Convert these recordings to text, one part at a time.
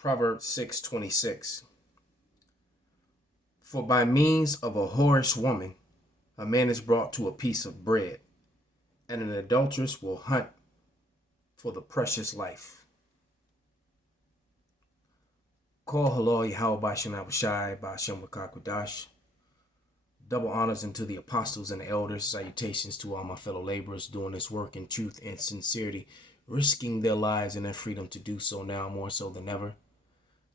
Proverbs 6:26. For by means of a whorish woman, a man is brought to a piece of bread, and an adulteress will hunt for the precious life. Call halal Yahweh Bashem Abishai Bashem Wakakwadash. Double honors unto the apostles and the elders. Salutations to all my fellow laborers doing this work in truth and sincerity, risking their lives and their freedom to do so now more so than ever.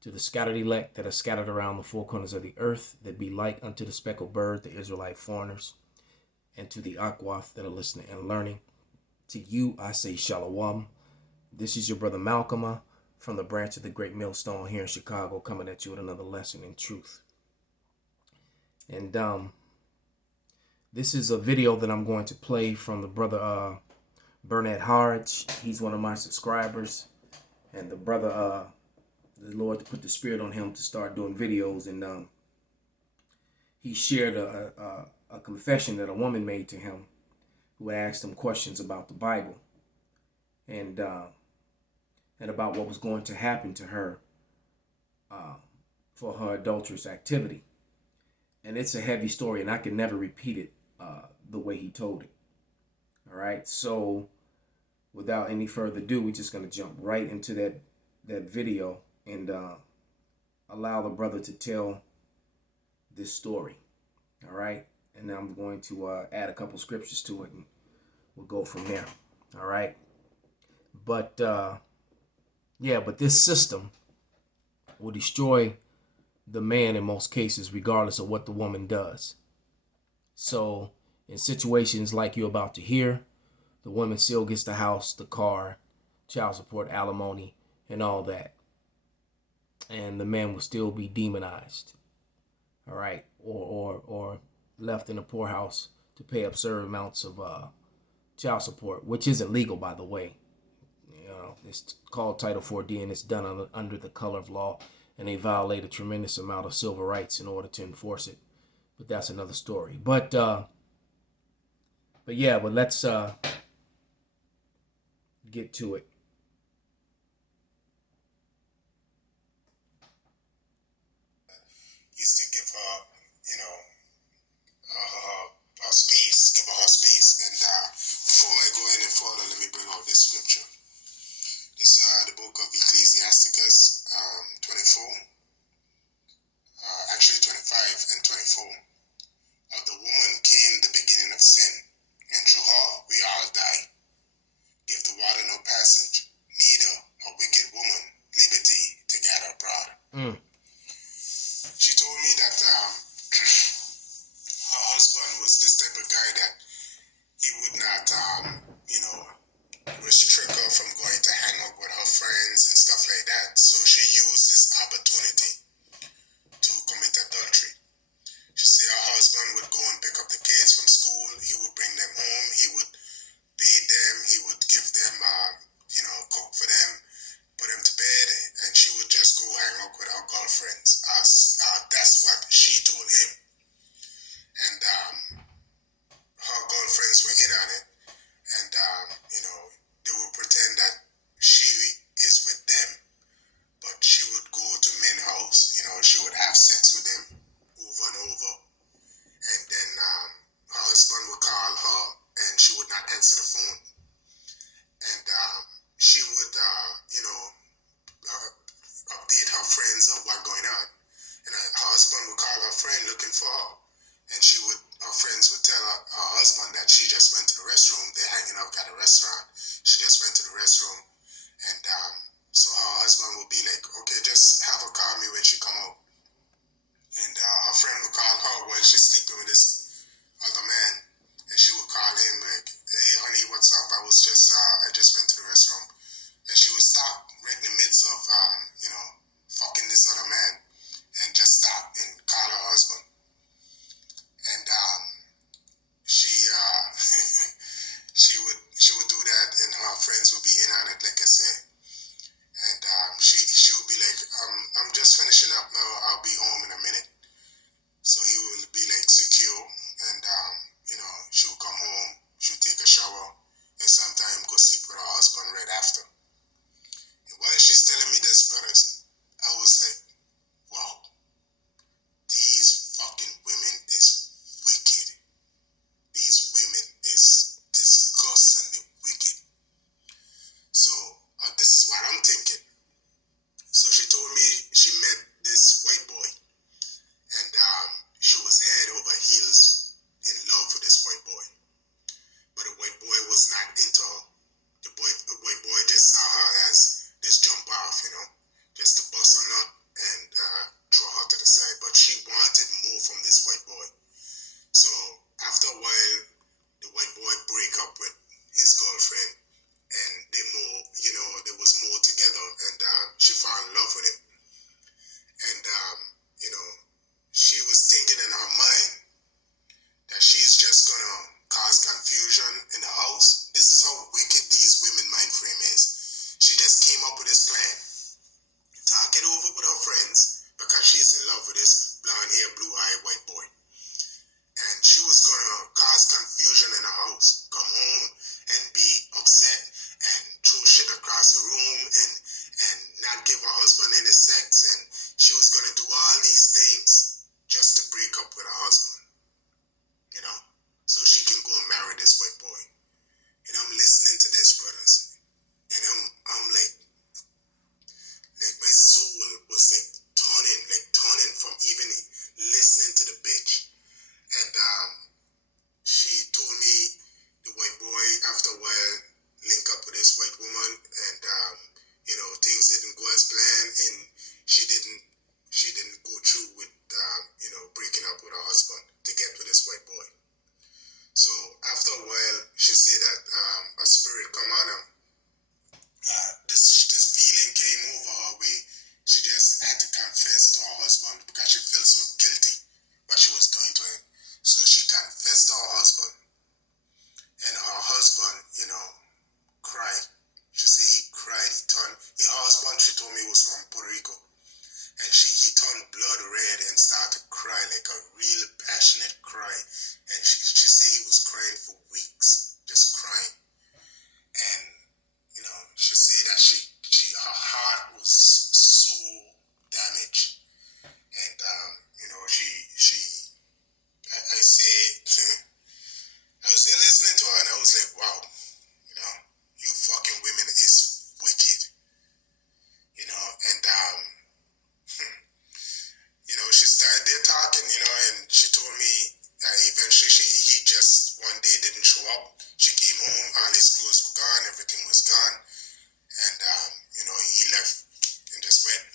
To the scattered elect that are scattered around the four corners of the earth, that be like unto the speckled bird, the Israelite foreigners, and to the Akwaf that are listening and learning. To you I say Shalom. This is your brother Malcolm from the branch of the Great Millstone here in Chicago, coming at you with another lesson in truth. And this is a video that I'm going to play from the brother Bernard Harge. He's one of my subscribers, and the brother the Lord put the spirit on him to start doing videos, and he shared a confession that a woman made to him who asked him questions about the Bible and about what was going to happen to her for her adulterous activity. And it's a heavy story, and I can never repeat it the way he told it. All right, so without any further ado, we're just going to jump right into that video and allow the brother to tell this story. All right, and now I'm going to add a couple scriptures to it, and we'll go from there. All right, but yeah, but this system will destroy the man in most cases, regardless of what the woman does. So in situations like you're about to hear, the woman still gets the house, the car, child support, alimony, and all that. And the man will still be demonized, all right, or left in a poorhouse to pay absurd amounts of child support, which isn't legal, by the way. You know, it's called Title 4D, and it's done under the color of law, and they violate a tremendous amount of civil rights in order to enforce it. But that's another story. But yeah, but let's get to it. Used to give her, her space, give her her space. And before I go any further, let me bring out this scripture. This is the book of Ecclesiasticus 24, actually 25 and 24. Of the woman came the beginning of sin, and through her we all die. Give the water no passage, neither a wicked woman liberty to gather abroad. She told me that her husband was this type of guy that he would not, restrict her from going to hang out with her friends and stuff like that. So she used this opportunity to commit adultery. She said her husband would go and pick up the kids from school. He would bring them home. He would bathe them. He would give them, cook for them, put them to bed, and she would just go hang out with her girlfriends. That's what she told him. And her girlfriends were in on it. And, they would pretend that she is with them. But she would go to men's house. She would have sex with them over and over. And then her husband would call her, and she would not answer the phone. And she would, update her friends of what's going on. And her husband would call her friend looking for her. And her friends would tell her husband that she just went to the restroom. They're hanging out at a restaurant. She just went to the restroom. And so her husband would be like, okay, just have her call me when she come out. And her friend would call her while she's sleeping with this other man. And she would call him like, hey, honey, what's up? I just went to the restroom. And she would stop right in the midst of, fucking this other man. And just stop and call her husband. And she would do that, and her friends would be in on it, like I said. And she would be like, I'm just finishing up now. I'll be home in a minute. So he will be like secure, and she will come home. She'll take a shower, and sometimes go sleep with her husband right after. And while she's telling me this, brothers, I was like, wow, these fucking women is wicked. These women is disgustingly wicked. So this is what I'm thinking. So she told me she met this white boy, and she was head over heels in love with this white boy. But the white boy was not into her. The white boy just saw her as this jump off, just to bust her nut and throw her to the side. But she wanted more from this white boy. So after a while, the white boy break up with his girlfriend, and there was more together, and she fell in love with him. And she was thinking in her mind that she's just gonna cause confusion in the house. This is how wicked these women mind frame is. She just came up with this plan. Talk it over with her friends because she's in love with this blonde hair, blue eye white boy. And she was gonna cause confusion in the house. Come home and be upset and throw shit across the room and not give her husband any sex. And she was gonna do all these things just to break up with her husband. So she can go and marry this white boy. And I'm listening to this, brothers, and I'm like my soul was like turning from even listening to the bitch. And she told me the white boy after a while link up with this white woman, and things didn't go as planned, and she didn't go through with breaking up with her husband to get with this white boy. So after a while, she said that a spirit come on her. This feeling came over her way. She just had to confess to her husband because she felt so guilty what she was doing to him. So she confessed to her husband, and her husband, cried. She said he cried. Her husband, she told me, was from Puerto Rico, and he turned blood red and started to cry like a real passionate cry. And she said he was crying for weeks, just crying. And she said that her heart was so damaged, and I was there listening to her, and I was like, wow, you fucking women is wicked, and she started there talking, and she told me that eventually he just one day didn't show up. She came home, all his clothes were gone, everything was gone, and he left and just went.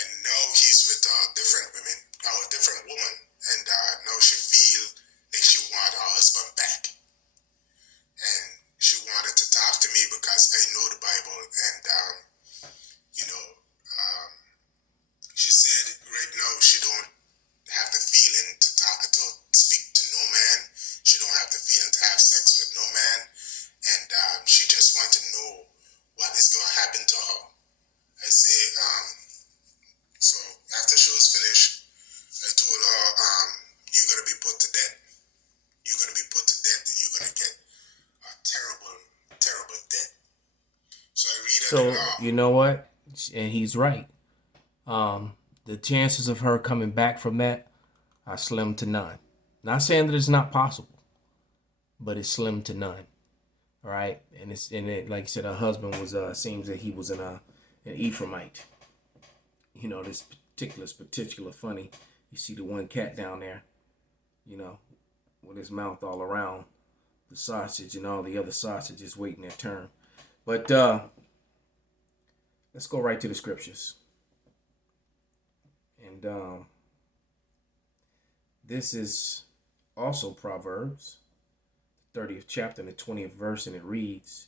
And now he's with different woman, and now she feel like she want her husband back, and she wanted to talk to me because I know the Bible, and she said right now she don't have the feeling to speak to no man. She don't have the feeling to have sex with no man, and she just want to know what is going to happen to her. I say, so after she was finished, I told her, you're going to be put to death. You're going to be put to death, and you're going to get a terrible, terrible death. So I read it. So, you know what? And he's right. The chances of her coming back from that are slim to none. Not saying that it's not possible, but it's slim to none. All right, and it like you said, her husband was seems that he was an Ephraimite. This particular funny. You see the one cat down there, with his mouth all around the sausage, and all the other sausages waiting their turn. But let's go right to the scriptures. And this is also Proverbs, 30th chapter and the 20th verse, and it reads,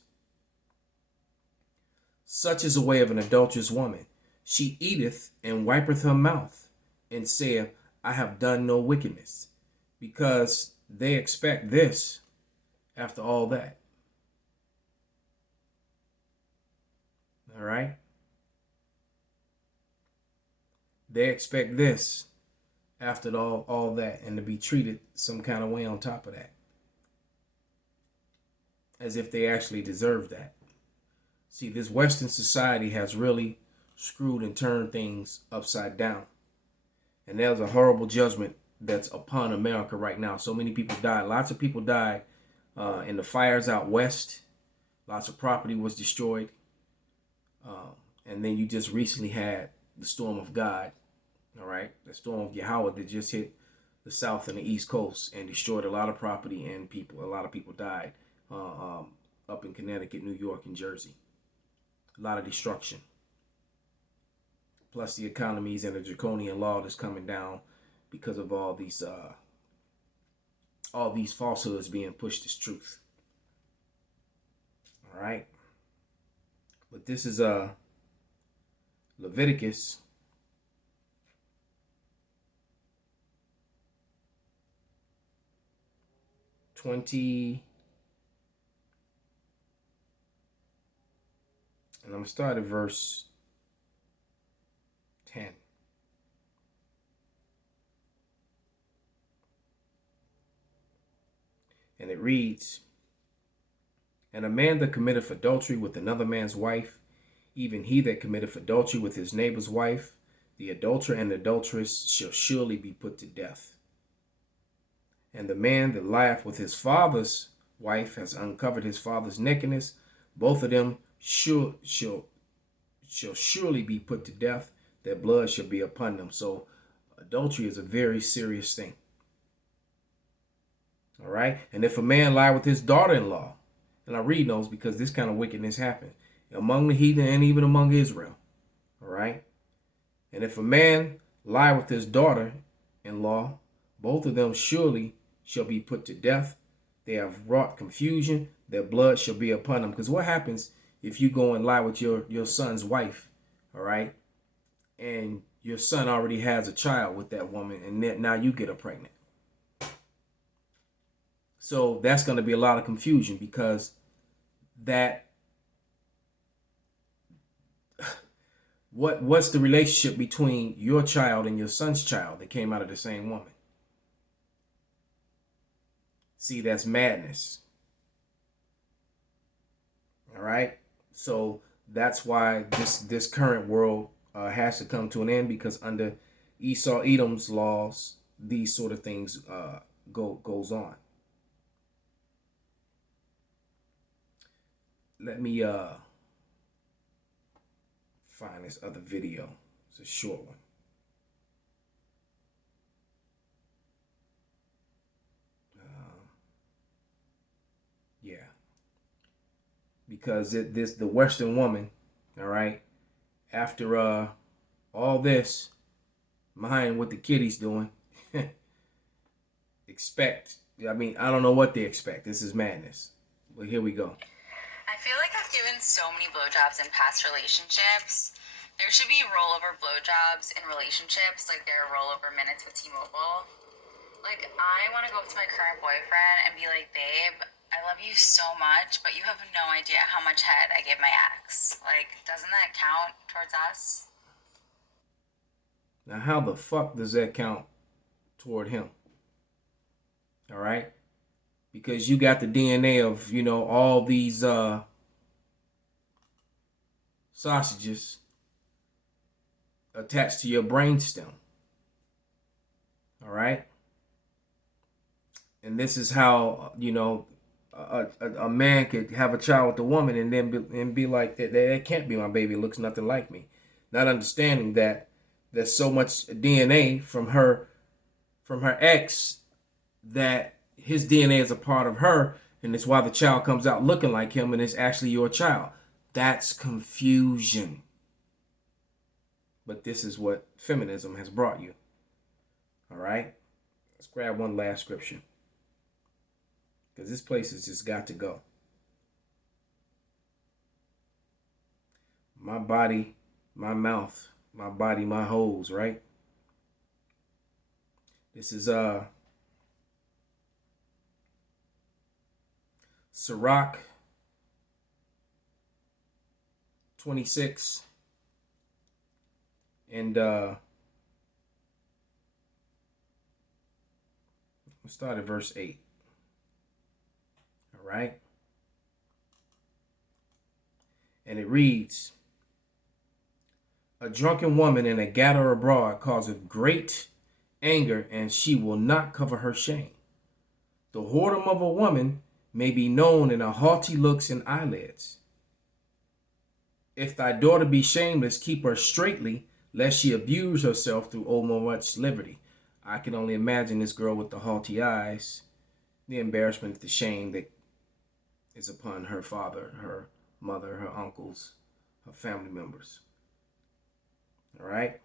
"Such is the way of an adulterous woman. She eateth and wipeth her mouth, and saith, I have done no wickedness," because they expect this after all that. All right? They expect this after all that, and to be treated some kind of way on top of that, as if they actually deserve that. See, this Western society has really screwed and turned things upside down. And there's a horrible judgment that's upon America right now. So many people died. Lots of people died in the fires out west. Lots of property was destroyed. And then you just recently had the storm of God, all right? The storm of Yahweh that just hit the south and the east coast and destroyed a lot of property and people. A lot of people died up in Connecticut, New York, and Jersey. A lot of destruction. Plus the economies and the draconian law that's coming down because of all these falsehoods being pushed as truth. All right. But this is Leviticus 20, and I'm gonna start at verse 10. And it reads, "And a man that committeth adultery with another man's wife, even he that committeth adultery with his neighbor's wife, the adulterer and the adulteress shall surely be put to death. And the man that lieth with his father's wife has uncovered his father's nakedness. Both of them shall surely be put to death. Their blood shall be upon them." So adultery is a very serious thing. All right. And if a man lie with his daughter-in-law, and I read those because this kind of wickedness happened among the heathen and even among Israel. All right. And if a man lie with his daughter-in-law, both of them surely shall be put to death. They have wrought confusion. Their blood shall be upon them. Because what happens if you go and lie with your son's wife, all right, and your son already has a child with that woman, and then now you get her pregnant? So that's going to be a lot of confusion because what's the relationship between your child and your son's child that came out of the same woman? See, that's madness. All right. So that's why this current world has to come to an end, because under Esau Edom's laws, these sort of things goes on. Let me find this other video. It's a short one. Yeah, because the Western woman, all right, after all this, mind what the kiddies doing, I don't know what they expect. This is madness. But here we go. I feel like I've given so many blowjobs in past relationships. There should be rollover blowjobs in relationships, like there are rollover minutes with T-Mobile. Like, I want to go up to my current boyfriend and be like, "Babe, I love you so much, but you have no idea how much head I give my ex." Like, doesn't that count towards us? Now, how the fuck does that count toward him? All right? Because you got the DNA of, all these sausages attached to your brainstem. All right? And this is how, a man could have a child with a woman and then be like, that can't be my baby. It looks nothing like me. Not understanding that there's so much DNA from her ex that his DNA is a part of her, and it's why the child comes out looking like him and it's actually your child. That's confusion. But this is what feminism has brought you. All right? Let's grab one last scripture, because this place has just got to go. My body, my mouth, my body, my holes, right? This is Sirach 26, and we'll start at verse 8. All right? And it reads, A drunken woman in a gather abroad causeth great anger, and she will not cover her shame. The whoredom of a woman may be known in her haughty looks and eyelids. If thy daughter be shameless, keep her straitly, lest she abuse herself through overmuch liberty. I can only imagine this girl with the haughty eyes, the embarrassment, the shame that is upon her father, her mother, her uncles, her family members. All right?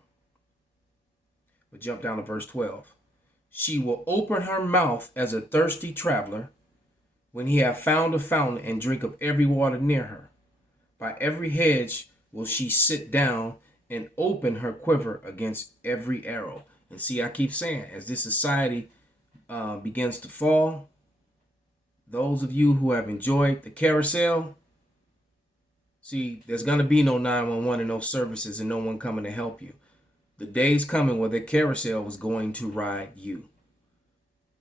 We'll jump down to verse 12. She will open her mouth as a thirsty traveler when he have found a fountain, and drink of every water near her. By every hedge will she sit down and open her quiver against every arrow. And see, I keep saying, as this society begins to fall, those of you who have enjoyed the carousel, see, there's going to be no 911 and no services and no one coming to help you. The day's coming where the carousel was going to ride you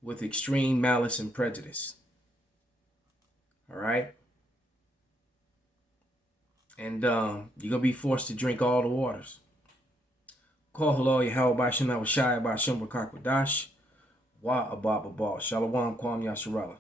with extreme malice and prejudice. All right? And you're going to be forced to drink all the waters. Call hello, Yahweh Bashim, I was shy about Shimba Kakwadash. Wa Ababa Ball. Shalom, Kwam Yasharala.